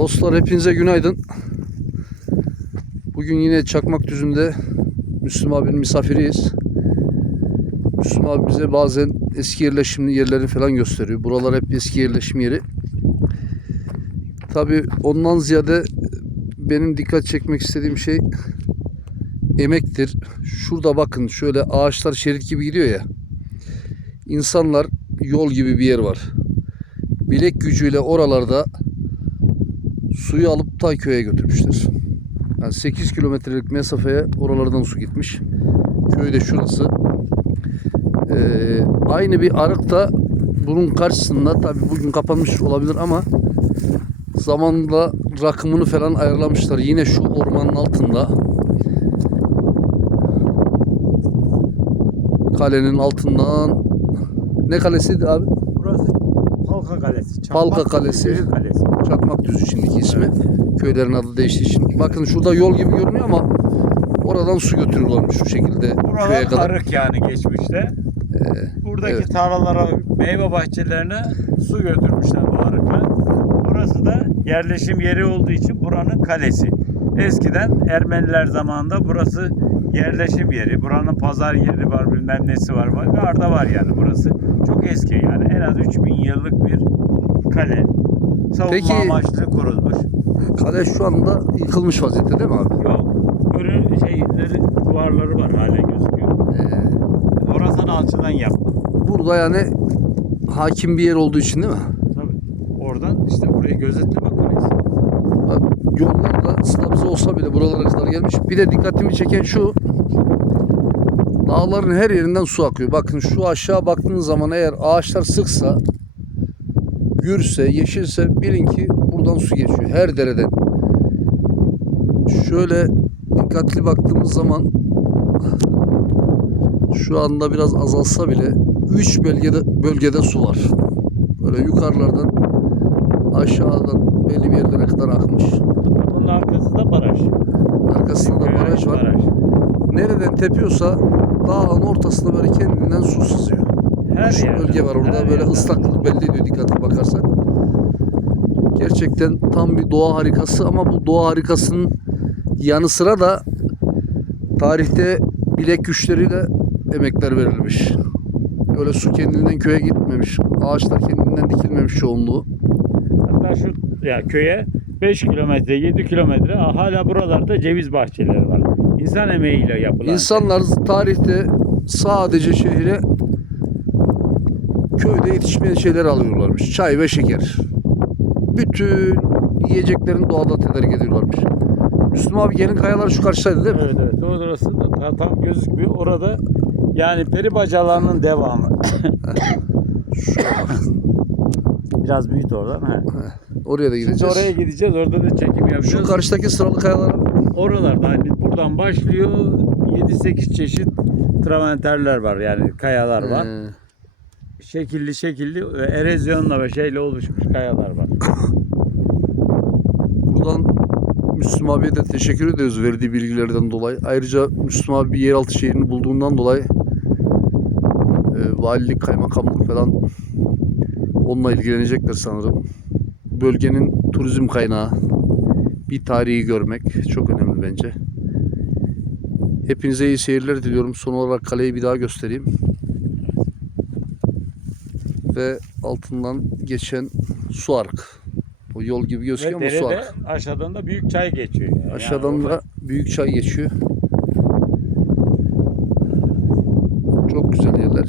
Dostlar hepinize günaydın. Bugün yine Çakmak Düzü'nde Müslüm abinin misafiriyiz. Müslüm abi bize bazen eski yerleşim yerleri falan gösteriyor. Buralar hep eski yerleşim yeri. Tabi ondan ziyade benim dikkat çekmek istediğim şey emektir. Şurada bakın şöyle ağaçlar şerit gibi gidiyor ya. İnsanlar yol gibi bir yer var. Bilek gücüyle oralarda suyu alıp ta köye götürmüşler. Yani 8 kilometrelik mesafeye oralardan su gitmiş. Köy de şurası. Ee, aynı bir arık da bunun karşısında tabi bugün kapanmış olabilir ama zamanla rakımını falan ayarlamışlar. Yine şu ormanın altında kalenin altından ne kalesiydi abi? Burası Palka Kalesi. Palka Kalesi. Kalesi. Çakmak Düzü şimdiki ismi. Köylerin adı değiştiği için. Bakın şurada yol gibi görünüyor ama oradan su götürüyorlarmış şu şekilde köye Buralar kadar. arık yani geçmişte. Buradaki evet. tarlalara, meyve bahçelerine su götürmüşler bu arıkla. Burası da yerleşim yeri olduğu için buranın kalesi. Eskiden Ermeniler zamanında burası yerleşim yeri. Buranın pazar yeri var, bilmem nesi var. var. Garda var yani burası. Çok eski yani. En az 3000 yıllık bir kale. Savunma Peki- amaçlı kurulmuş. Kale şu anda yıkılmış vaziyette değil mi abi? Yok. Ürün şeyleri, duvarları var hala gözüküyor. Ee, Orasan alçıdan yapma. burada yani hakim bir yer olduğu için değil mi? Tabii. Oradan işte burayı gözetle bakamayız. Bak, yollar da stabilize olsa bile buralara kadar gelmiş. Bir de dikkatimi çeken şu. Dağların her yerinden su akıyor. Bakın şu aşağı baktığınız zaman eğer ağaçlar sıksa, gürse, yeşilse bilin ki buradan su geçiyor. Her dereden. Şöyle dikkatli baktığımız zaman şu anda biraz azalsa bile 3 bölgede bölgede su var. Böyle yukarılardan aşağıdan belli bir yerlere kadar akmış. Bunun arkası da baraj. Arkasında da baraj var. Baraj. Nereden tepiyorsa dağın ortasında böyle kendinden su sızıyor. Her Şu yerden, bölge var orada her böyle yerden. ıslaklık belli ediyor dikkatli bakarsan. Gerçekten tam bir doğa harikası ama bu doğa harikasının yanı sıra da tarihte bilek güçleriyle emekler verilmiş. Öyle su kendinden köye gitmemiş. Ağaçlar kendinden dikilmemiş çoğunluğu. Hatta şu ya köye 5 kilometre, 7 kilometre hala buralarda ceviz bahçeleri var. İnsan emeğiyle yapılan. İnsanlar tarihte sadece şehre köyde yetişmeyen şeyler alıyorlarmış. Çay ve şeker. Bütün yiyeceklerini doğada tedarik ediyorlarmış. Müslüm abi gelin kayalar şu karşıdaydı değil mi? Evet evet. Orası da ta- tam gözükmüyor. Orada yani peri bacalarının devamı. Biraz büyüt oradan. He. Oraya da Şimdi gideceğiz. oraya gideceğiz. Orada da çekim Şu yapacağız. karşıdaki sıralı kayalara Oralarda hani buradan başlıyor 7-8 çeşit traventerler var yani kayalar var. Ee, Şekilli şekilli e, erozyonla ve şeyle oluşmuş kayalar var. buradan Müslüm abiye de teşekkür ediyoruz verdiği bilgilerden dolayı. Ayrıca Müslüm abi yeraltı şehrini bulduğundan dolayı e, valilik, kaymakamlık falan onunla ilgilenecekler sanırım. Bölgenin turizm kaynağı. Bir tarihi görmek çok önemli bence. Hepinize iyi seyirler diliyorum. Son olarak kaleyi bir daha göstereyim. Ve altından geçen su ark. O yol gibi gözüküyor ama su ark. aşağıdan da büyük çay geçiyor. Yani. Aşağıdan Yani da büyük çay geçiyor. Çok güzel yerler.